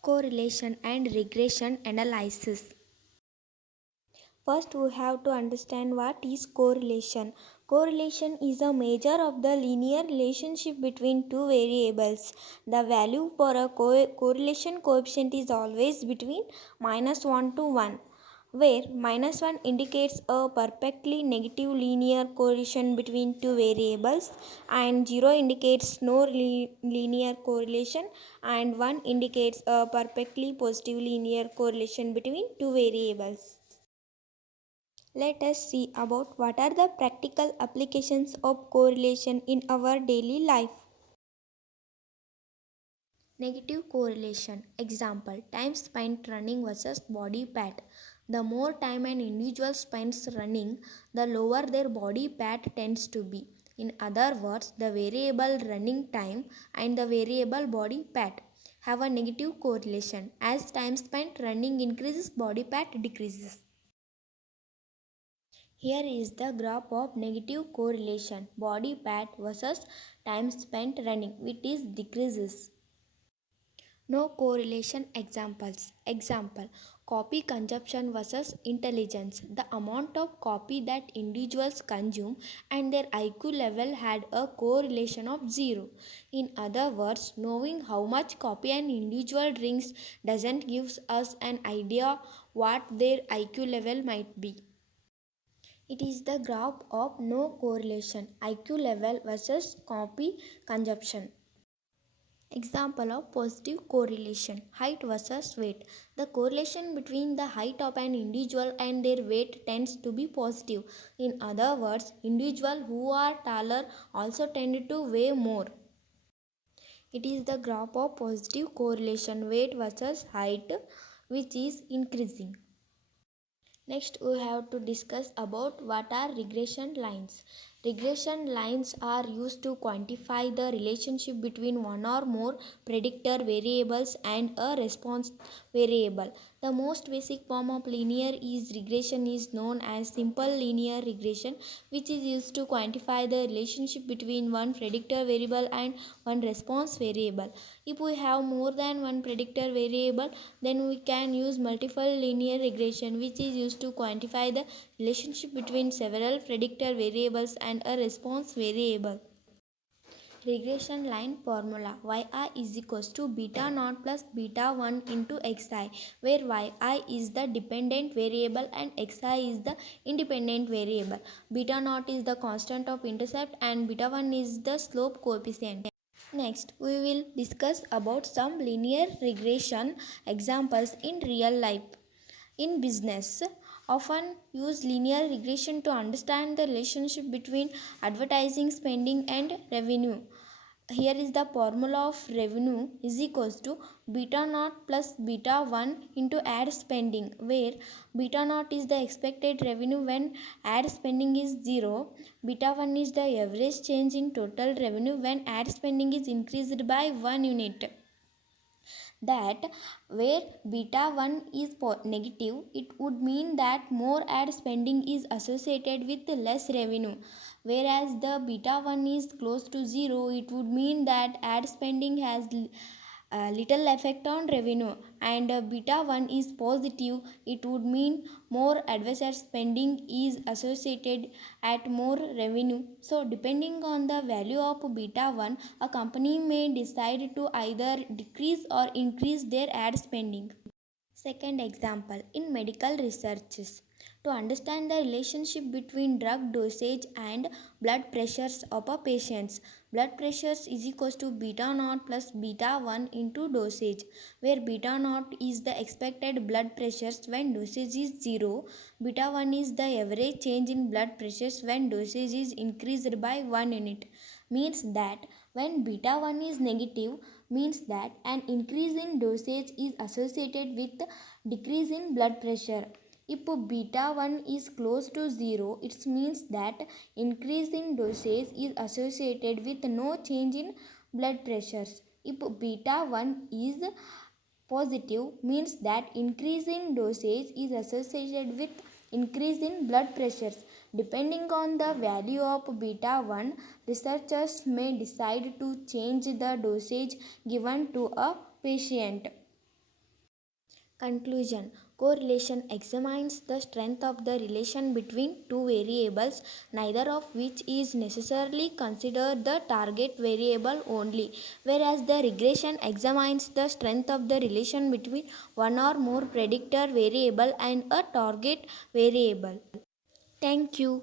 Correlation and regression analysis. First, we have to understand what is correlation. Correlation is a measure of the linear relationship between two variables. The value for a correlation coefficient is always between -1 to 1, where -1 indicates a perfectly negative linear correlation between two variables, and 0 indicates no linear correlation, and 1 indicates a perfectly positive linear correlation between two variables. Let us see about what are the practical applications of correlation in our daily life. Negative correlation. Example: time spent running versus body fat. The more time an individual spends running, the lower their body fat tends to be. In other words, the variable running time and the variable body fat have a negative correlation. As time spent running increases, body fat decreases. Here is the graph of negative correlation, body fat versus time spent running, which is decreases. No correlation examples. Example: coffee consumption versus intelligence. The amount of coffee that individuals consume and their IQ level had a correlation of 0. In other words, knowing how much coffee an individual drinks doesn't give us an idea what their IQ level might be. It is the graph of no correlation, IQ level versus coffee consumption. Example of positive correlation, height versus weight. The correlation between the height of an individual and their weight tends to be positive. In other words, individuals who are taller also tend to weigh more. It is the graph of positive correlation, weight versus height, which is increasing. Next, we have to discuss about what are regression lines. Regression lines are used to quantify the relationship between one or more predictor variables and a response variable. The most basic form of linear regression is known as simple linear regression, which is used to quantify the relationship between one predictor variable and one response variable. If we have more than one predictor variable, then we can use multiple linear regression, which is used to quantify the relationship between several predictor variables and a response variable. Regression line formula: yi is equals to beta naught plus beta 1 into xi, where yi is the dependent variable and xi is the independent variable. Beta naught is the constant of intercept and beta 1 is the slope coefficient. Next, we will discuss about some linear regression examples in real life. In business, often use linear regression to understand the relationship between advertising spending and revenue. Here is the formula of revenue is equals to beta naught plus beta 1 into ad spending, where beta naught is the expected revenue when ad spending is 0, beta 1 is the average change in total revenue when ad spending is increased by 1 unit. That where beta 1 is negative, it would mean that more ad spending is associated with less revenue, whereas the beta 1 is close to 0, it would mean that ad spending has little effect on revenue, and beta 1 is positive, it would mean more advertising spending is associated at more revenue. So depending on the value of beta 1, a company may decide to either decrease or increase their ad spending. Second example, in medical researches, to understand the relationship between drug dosage and blood pressures of a patient's. Blood pressures is equals to beta naught plus beta 1 into dosage, where beta naught is the expected blood pressures when dosage is 0, beta 1 is the average change in blood pressures when dosage is increased by 1 unit. Means that when beta 1 is negative, means that an increase in dosage is associated with decrease in blood pressure. If beta 1 is close to 0, it means that increase in dosage is associated with no change in blood pressures. If beta 1 is positive, means that increasing dosage is associated with increase in blood pressures. Depending on the value of beta 1, researchers may decide to change the dosage given to a patient. Conclusion. Correlation examines the strength of the relation between two variables, neither of which is necessarily considered the target variable only, whereas the regression examines the strength of the relation between one or more predictor variable and a target variable. Thank you.